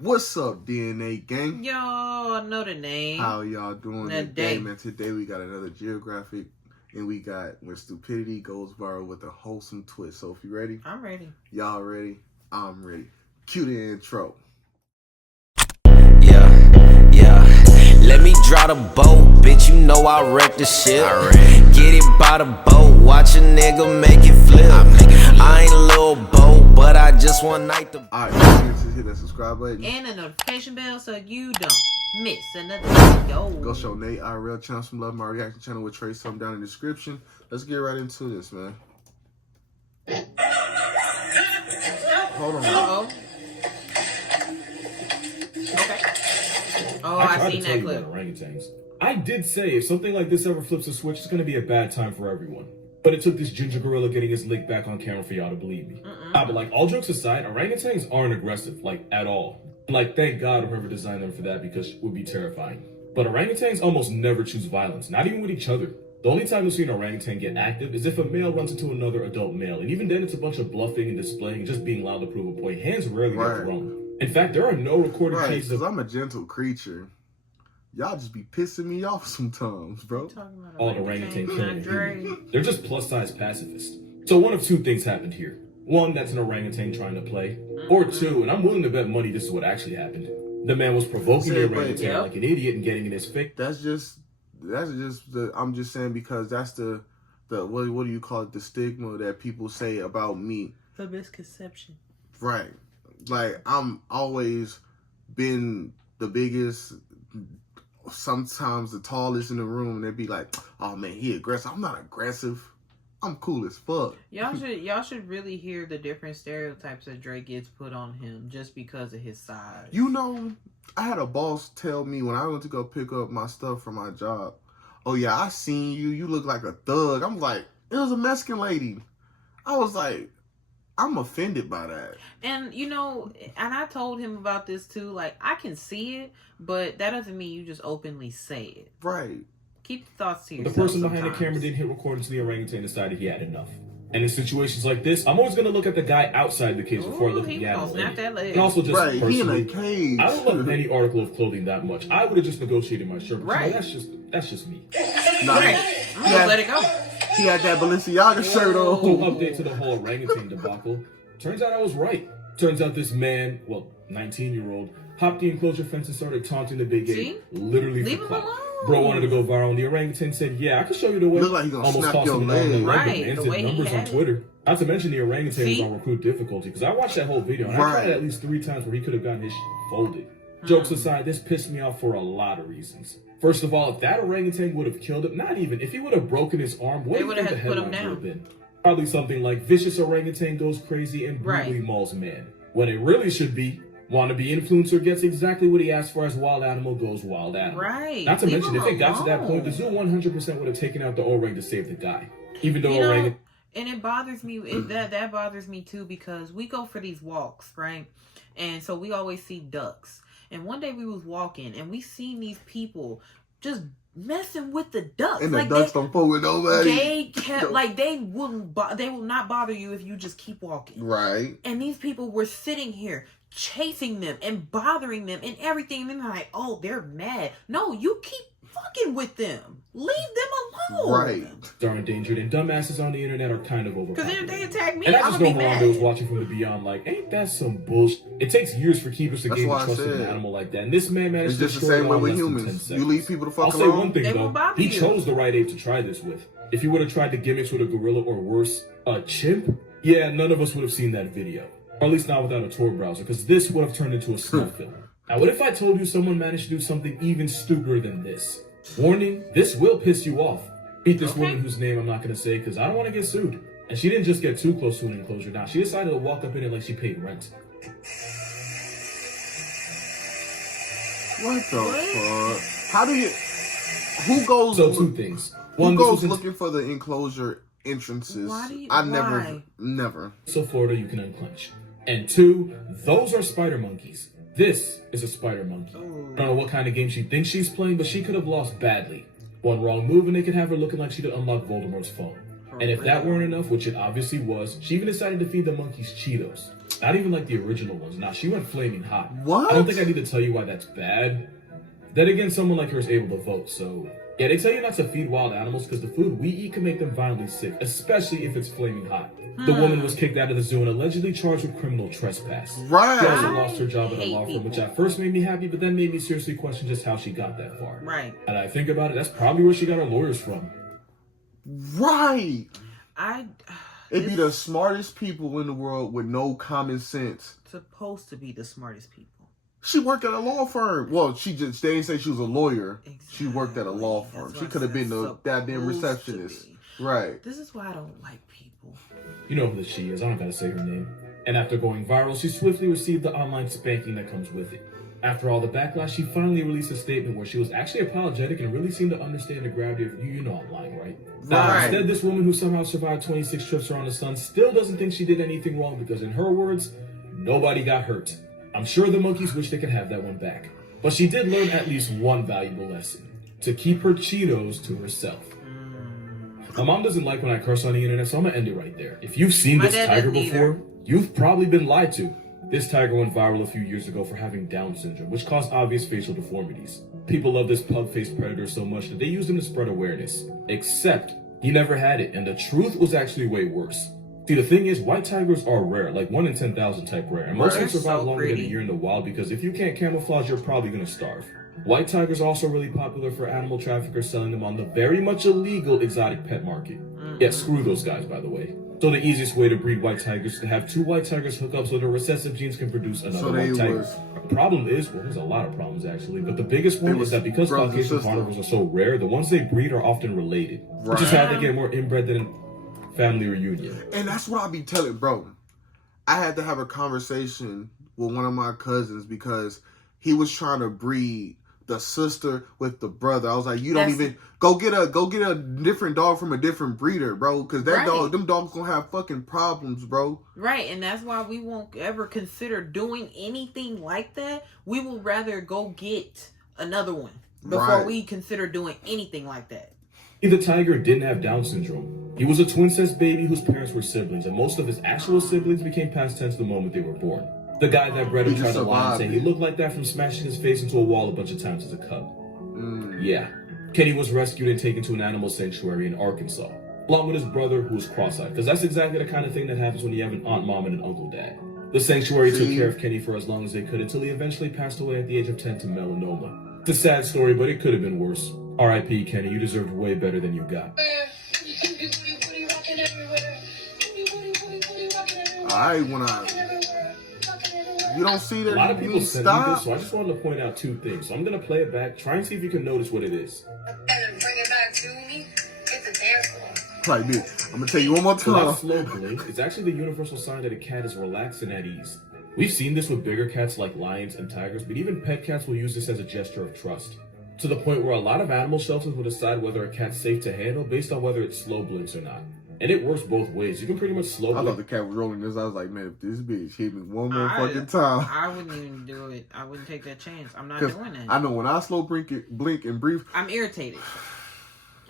What's up, DNA gang? Yo, I know the name. How y'all doing today, man? Today we got another Geographic, and we got When Stupidity Goes Viral with a Wholesome twist. So if you ready? I'm ready. Y'all ready? I'm ready. Cue the intro. Yeah. Let me draw the boat, bitch. You know I wreck the shit. Get it by the boat, watch a nigga make it flip. I ain't a little boat, but I just one night to. Alright, just hit that subscribe button and the notification bell so you don't miss another video. Go show Nate IRL channel some love. My reaction channel will trace something down in the description. Let's get right into this, man. Hold on. Uh-oh. Okay. Oh, I seen that clip. Orangutans. I did say if something like this ever flips a switch, it's gonna be a bad time for everyone. But it took this ginger gorilla getting his lick back on camera for y'all to believe me. But like, all jokes aside, orangutans aren't aggressive, like, at all. Like, thank God whoever designed them for that, because it would be terrifying. But orangutans almost never choose violence, not even with each other. The only time you'll see an orangutan get active is if a male runs into another adult male, and even then it's a bunch of bluffing and displaying and just being loud to prove a point. Hands rarely get thrown. In fact, there are no recorded cases because I'm a gentle creature. Y'all just be pissing me off sometimes, bro. All orangutan killing. They're just plus-size pacifists. So one of two things happened here. One, that's an orangutan trying to play. Or two, and I'm willing to bet money this is what actually happened. The man was provoking the orangutan like an idiot and getting in his face. That's just the, I'm just saying, because that's the what do you call it? The stigma that people say about me. The misconception. Right. Like, I'm always been the biggest, sometimes the tallest in the room, and they'd be like, oh man, he aggressive. I'm not aggressive. I'm cool as fuck. Y'all should really hear the different stereotypes that Dre gets put on him just because of his size. You know, I had a boss tell me when I went to go pick up my stuff from my job, oh yeah, I seen you. You look like a thug. I'm like, it was a Mexican lady. I was like, I'm offended by that. And, you know, and I told him about this too. Like, I can see it, but that doesn't mean you just openly say it. Right. Keep the thoughts to yourself. The person behind the camera didn't hit record until the orangutan decided he had enough. And in situations like this, I'm always going to look at the guy outside the cage before I look at the animal. And also just he in a cage. I don't love any article of clothing that much. I would have just negotiated my shirt. But that's just me. Nah, I'm gonna let it go. He had that Balenciaga shirt on. So update to the whole orangutan debacle. Turns out I was right. Turns out this man, well, 19-year-old, hopped the enclosure fence and started taunting the big ape, literally for clout. Bro wanted to go viral, and the orangutan said, yeah, I can show you the way. Look like he's gonna almost snap your leg. Right, and the way numbers on Twitter. Not to mention the orangutan was on recruit difficulty, because I watched that whole video, and I tried it at least 3 times where he could have gotten his shit folded. Jokes aside, this pissed me off for a lot of reasons. First of all, if that orangutan would have killed him, not even, if he would have broken his arm, what do you think the headlines would have been? Probably something like, vicious orangutan goes crazy and brutally mauls man. When it really should be, wannabe influencer gets exactly what he asked for as wild animal goes wild animal. Right. Not to mention, if it got to that point, the zoo 100% would have taken out the orang to save the guy. Even though orangutan... And it bothers me, that bothers me too, because we go for these walks, right? And so we always see ducks. And one day we was walking and we seen these people just messing with the ducks. And the ducks don't fool with nobody. They kept, like, they will not bother you if you just keep walking. Right. And these people were sitting here chasing them and bothering them and everything. And they're like, oh, they're mad. No, you keep fucking with them. Leave them alone. Right. Are endangered, and dumbasses on the internet are kind of overpowered. Because if they attack me, and I I'm just gonna know be mad. Harambe was watching from the beyond like, ain't that some bullshit? It takes years for keepers to gain the trust of an animal like that. And this man managed to It's just the same way with humans. You leave people to fuck alone. I'll say one thing though. He chose the right ape to try this with. If he would have tried the gimmicks with a gorilla or worse, a chimp, yeah, none of us would have seen that video. Or at least not without a Tor browser, because this would have turned into a snuff film. Now, what if I told you someone managed to do something even stupider than this? Warning, this will piss you off. Beat this woman whose name I'm not going to say because I don't want to get sued. And she didn't just get too close to an enclosure. Now, she decided to walk up in it like she paid rent. What the fuck? How do you... Who goes... So, 2 things. One, who goes looking for the enclosure entrances? Why? Never. So, Florida, you can unclench. And 2, those are spider monkeys. This is a spider monkey. I don't know what kind of game she thinks she's playing, but she could have lost badly. One wrong move and they could have her looking like she'd unlock Voldemort's phone. And if that weren't enough, which it obviously was, she even decided to feed the monkeys Cheetos. Not even like the original ones. Nah, she went flaming hot. What? I don't think I need to tell you why that's bad. Then again, someone like her is able to vote, so... Yeah, they tell you not to feed wild animals because the food we eat can make them violently sick, especially if it's flaming hot. The woman was kicked out of the zoo and allegedly charged with criminal trespass. Right. She also lost her job at a law firm, which at first made me happy, but then made me seriously question just how she got that far. Right. And I think about it, that's probably where she got her lawyers from. Right. It'd be the It's smartest people in the world with no common sense. supposed to be the smartest people. She worked at a law firm. Well, they didn't say she was a lawyer. Exactly. She worked at a law firm. That's She what could have I been said, the goddamn supposed to receptionist. be. Right. This is why I don't like people. You know who this she is, I don't gotta say her name. And after going viral, she swiftly received the online spanking that comes with it. After all the backlash, she finally released a statement where she was actually apologetic and really seemed to understand the gravity of you know I'm lying, right? Now, Right. instead, this woman who somehow survived 26 trips around the sun still doesn't think she did anything wrong because in her words, nobody got hurt. I'm sure the monkeys wish they could have that one back. But she did learn at least one valuable lesson. To keep her Cheetos to herself. My mom doesn't like when I curse on the internet, so I'm gonna end it right there. If you've seen My this dad tiger doesn't before, either. you've probably been lied to. This tiger went viral a few years ago for having Down syndrome, which caused obvious facial deformities. People love this pug-faced predator so much that they used him to spread awareness. Except, he never had it, and the truth was actually way worse. See, the thing is, white tigers are rare, like 1 in 10,000 type rare, and most of them They're survive so longer than a pretty. year in the wild because if you can't camouflage, you're probably gonna starve. White tigers are also really popular for animal traffickers selling them on the very much illegal exotic pet market. Yeah, screw those guys, by the way. So the easiest way to breed white tigers is to have 2 white tigers hook up so their recessive genes can produce another So they white tiger. was- The problem is, well, there's a lot of problems actually, but the biggest one was is that because brothers and Caucasian sisters. carnivores are so rare, the ones they breed are often related, which is Right. how they get more inbred than family reunion. And that's what I be telling, bro. I had to have a conversation with one of my cousins because he was trying to breed the sister with the brother. I was like, you don't That's- even go get a different dog from a different breeder, bro. Because that Right. them dogs gonna have fucking problems, bro. Right, and that's why we won't ever consider doing anything like that. We will rather go get another one before Right. we consider doing anything like that. The tiger didn't have Down syndrome. He was a twin-cest baby whose parents were siblings, and most of his actual siblings became past tense the moment they were born. The guy that bred him He tried just to lie and say survived he it. looked like that from smashing his face into a wall a bunch of times as a cub. Mm. Yeah. Kenny was rescued and taken to an animal sanctuary in Arkansas, along with his brother who was cross-eyed, because that's exactly the kind of thing that happens when you have an aunt, mom, and an uncle, dad. The sanctuary took See? care of Kenny for as long as they could until he eventually passed away at the age of 10 to melanoma. It's a sad story, but it could have been worse. R.I.P. Kenny, you deserved way better than you got. You don't see that. A lot of people sent me stop. this, so I just wanted to point out 2 things. So I'm gonna play it back, try and see if you can notice what it is. And then bring it back to me. It's a dance floor. Like this. I'm gonna tell you one more So that time. slow blink is actually the universal sign that a cat is relaxed and at ease. We've seen this with bigger cats like lions and tigers, but even pet cats will use this as a gesture of trust. To the point where a lot of animal shelters will decide whether a cat's safe to handle based on whether it slow blinks or not. And it works both ways. You can pretty much slow I blink. thought the cat was rolling this. I was like, man, if this bitch hit me one more I- fucking time. I wouldn't even do it. I wouldn't take that chance. I'm not Because doing that. I know when I slow blink and breathe. I'm irritated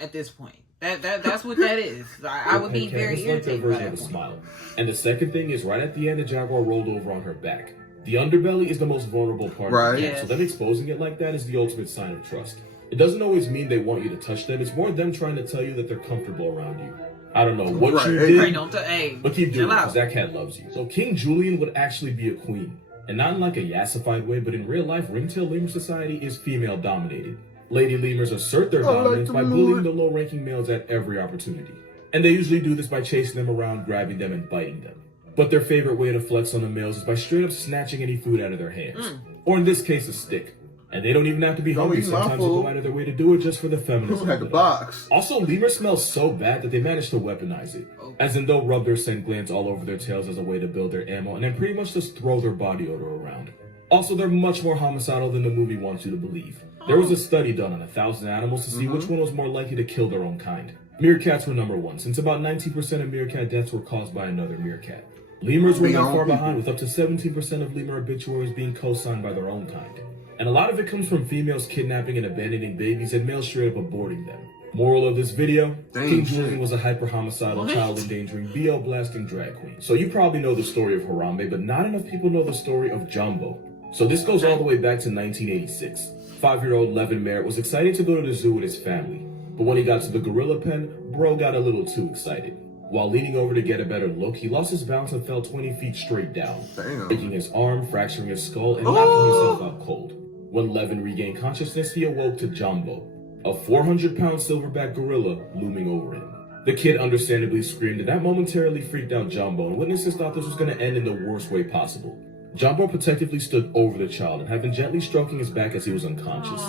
at this point. That's what that is. I would be Pet cat, very it's like their irritated by version that of a point. smile. And the second thing is right at the end, the jaguar rolled over on her back. The underbelly is the most vulnerable part Right. of the cat, Yes. so them exposing it like that is the ultimate sign of trust. It doesn't always mean they want you to touch them. It's more them trying to tell you that they're comfortable around you. I don't know what Right. you Hey, did, Right, don't hey, but keep doing chill it out. because that cat loves you. So King Julian would actually be a queen. And not in like a yassified way, but in real life, ringtail lemur society is female dominated. Lady lemurs assert their I like dominance the by Lord. bullying the low-ranking males at every opportunity. And they usually do this by chasing them around, grabbing them, and biting them. But their favorite way to flex on the males is by straight up snatching any food out of their hands. Or in this case, a stick. And they don't even have to be Don't hungry. eat my Sometimes they'll food. go out of their way to do it just for the feminism. Who had the of it. box? Also, lemur smells so bad that they managed to weaponize it. As in, they'll rub their scent glands all over their tails as a way to build their ammo, and then pretty much just throw their body odor around. Also, they're much more homicidal than the movie wants you to believe. There was a study done on 1,000 animals to see which one was more likely to kill their own kind. Meerkats were number 1, since about 19% of meerkat deaths were caused by another meerkat. Lemurs were Being not our far own behind, with up to 17% of lemur obituaries being co-signed by their own kind. And a lot of it comes from females kidnapping and abandoning babies and males straight up aborting them. Moral of this video, Dang King shit. Julian was a hyper-homicidal, What? child-endangering, BL-blasting drag queen. So you probably know the story of Harambe, but not enough people know the story of Jambo. So this goes all the way back to 1986. 5-year-old Lemur was excited to go to the zoo with his family. But when he got to the gorilla pen, bro got a little too excited. While leaning over to get a better look, he lost his balance and fell 20 feet straight down, Damn. breaking his arm, fracturing his skull, and knocking himself out cold. When Levin regained consciousness, he awoke to Jambo, a 400-pound silverback gorilla looming over him. The kid understandably screamed, and that momentarily freaked out Jambo, and witnesses thought this was going to end in the worst way possible. Jambo protectively stood over the child and had been gently stroking his back as he was unconscious.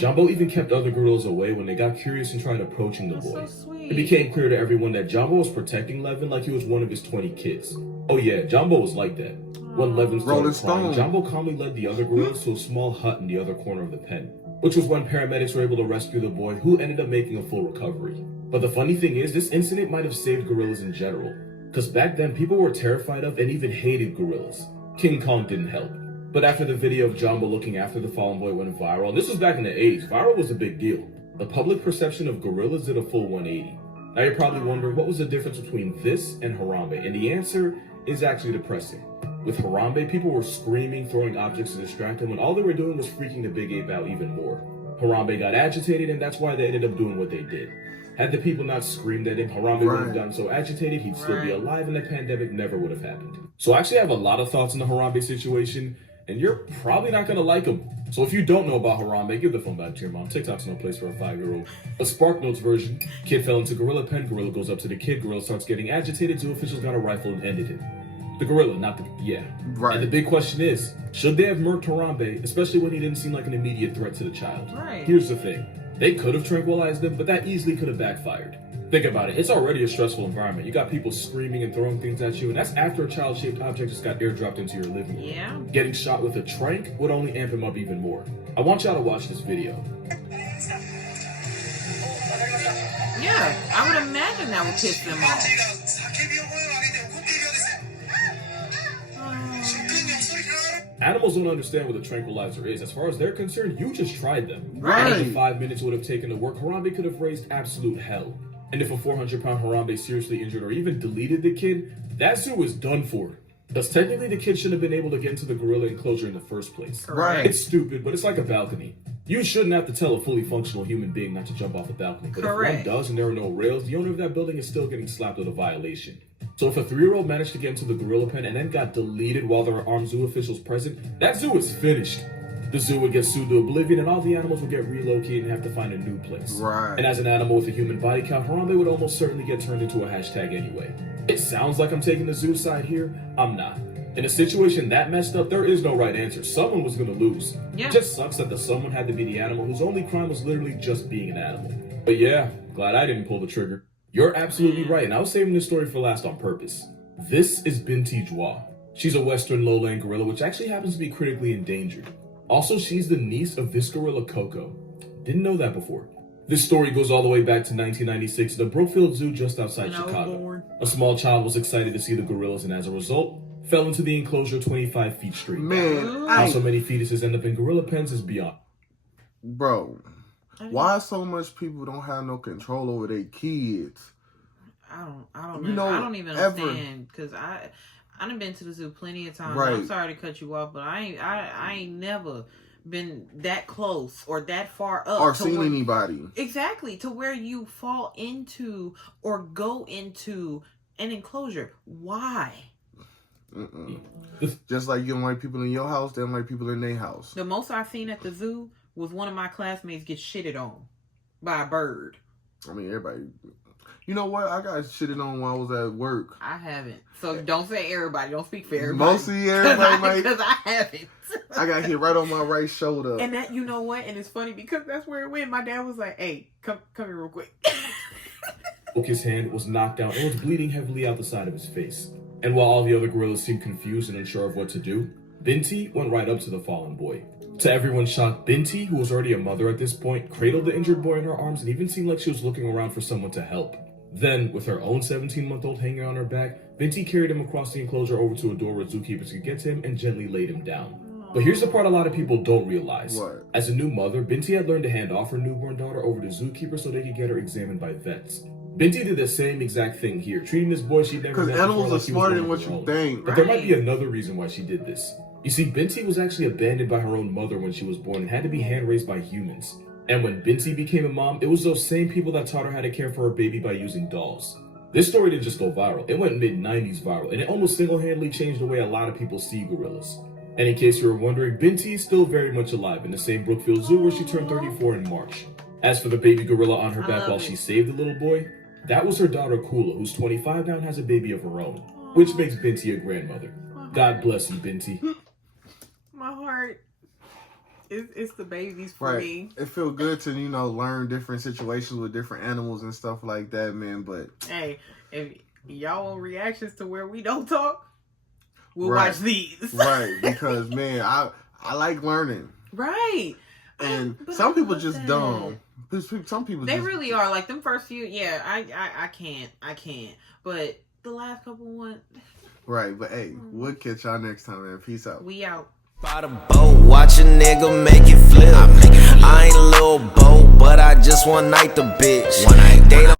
Jambo even kept other gorillas away when they got curious and tried approaching the boy. So sweet. It became clear to everyone that Jambo was protecting Levin like he was one of his 20 kids. Oh yeah, Jambo was like that. When Levin Rolling started crying, Stone. Jambo calmly led the other gorillas to a small hut in the other corner of the pen, which was when paramedics were able to rescue the boy, who ended up making a full recovery. But the funny thing is, this incident might have saved gorillas in general, because back then people were terrified of and even hated gorillas. King Kong didn't help. But after the video of Jambo looking after the fallen boy went viral, and this was back in the 80s, viral was a big deal. The public perception of gorillas did a full 180. Now you're probably wondering, what was the difference between this and Harambe? And the answer is actually depressing. With Harambe, people were screaming, throwing objects to distract them, when all they were doing was freaking the big ape out even more. Harambe got agitated, and that's why they ended up doing what they did. Had the people not screamed at him, Harambe would have gotten so agitated he'd still be alive, and the pandemic never would have happened. So I actually have a lot of thoughts on the Harambe situation, and you're probably not gonna like them. So if you don't know about Harambe, give the phone back to your mom. TikTok's no place for a 5-year-old. A Spark Notes version: kid fell into gorilla pen, gorilla goes up to the kid, gorilla starts getting agitated, zoo officials got a rifle and ended him. The gorilla, not the, Right. And the big question is, should they have murked Harambe, especially when he didn't seem like an immediate threat to the child? Right. Here's the thing. They could have tranquilized him, but that easily could have backfired. Think about it. It's already a stressful environment. You got people screaming and throwing things at you, and that's after a child-shaped object just got airdropped into your living room. Yeah. Getting shot with a trank would only amp him up even more. I want y'all to watch this video. Yeah. I would imagine that would piss them off. Animals don't understand what a tranquilizer is. As far as they're concerned, you just tried them. Right. And the 5 minutes would have taken to work, Harambe could have raised absolute hell. And if a 400-pound Harambe seriously injured or even deleted the kid, that zoo is done for. Thus, technically, the kid shouldn't have been able to get into the gorilla enclosure in the first place. Right. It's stupid, but it's like a balcony. You shouldn't have to tell a fully functional human being not to jump off a balcony. But Correct. if one does and there are no rails, the owner of that building is still getting slapped with a violation. So if a 3-year-old managed to get into the gorilla pen and then got deleted while there are armed zoo officials present, that zoo is finished. The zoo would get sued to oblivion and all the animals would get relocated and have to find a new place. Right. And as an animal with a human body count, Harambe would almost certainly get turned into a hashtag anyway. It sounds like I'm taking the zoo side here. I'm not. In a situation that messed up, there is no right answer. Someone was going to lose. Yeah. It just sucks that the someone had to be the animal whose only crime was literally just being an animal. But yeah, glad I didn't pull the trigger. You're absolutely right, and I was saving this story for last on purpose. This is Binti Joa. She's a western lowland gorilla, which actually happens to be critically endangered. Also, she's the niece of this gorilla, Coco. Didn't know that before. This story goes all the way back to 1996 at the Brookfield Zoo just outside Chicago. A small child was excited to see the gorillas, and as a result, fell into the enclosure 25 feet straight. Man, How so many fetuses end up in gorilla pens is beyond. bro, why so much people don't have no control over their kids? I don't You know. know, I don't even ever- understand because I done been to the zoo plenty of times. Right. I'm sorry to cut you off, but I ain't never been that close or that far up Or to seen where- anybody. exactly to where you fall into or go into an enclosure. Why? Just like you don't like people in your house, they don't like people in their house. The most I've seen at the zoo was one of my classmates get shitted on by a bird. I mean, everybody. You know what? I got shitted on when I was at work. I haven't. So don't say everybody. Don't speak for everybody. Mostly everybody might. Because I haven't. I got hit right on my right shoulder. And that, you know what? And it's funny because that's where it went. My dad was like, "Hey, come here real quick." His hand was knocked out and was bleeding heavily out the side of his face. And while all the other gorillas seemed confused and unsure of what to do, Binti went right up to the fallen boy. To everyone's shock, Binti, who was already a mother at this point, cradled the injured boy in her arms and even seemed like she was looking around for someone to help. Then, with her own 17-month-old hanging on her back, Binti carried him across the enclosure over to a door where zookeepers could get to him and gently laid him down. But here's the part a lot of people don't realize. What? As a new mother, Binti had learned to hand off her newborn daughter over to zookeepers so they could get her examined by vets. Binti did the same exact thing here, treating this boy she'd never met Because animals before are like he was smarter one than of what her you own. think. But there might be another reason why she did this. You see, Binti was actually abandoned by her own mother when she was born and had to be hand-raised by humans. And when Binti became a mom, it was those same people that taught her how to care for her baby by using dolls. This story didn't just go viral, it went mid-90s viral, and it almost single-handedly changed the way a lot of people see gorillas. And in case you were wondering, Binti is still very much alive in the same Brookfield Zoo where she turned 34 in March. As for the baby gorilla on her back while she saved the little boy, that was her daughter Kula, who's 25 now and has a baby of her own, which makes Binti a grandmother. God bless you, Binti. My heart. It's the babies for Right. me. It feels good to, learn different situations with different animals and stuff like that, man. But Hey, if y'all want reactions to where we don't talk, we'll Right. watch these. right, because man, I like learning. Right. And But some I people love just that. dumb. Some people They just, really are. Like them first few, yeah, I can't. But the last couple ones, right. But hey, we'll catch y'all next time, man. Peace out. we out. By the boat, watch a nigga make it flip. I ain't a little boat, but I just one night the bitch. They don't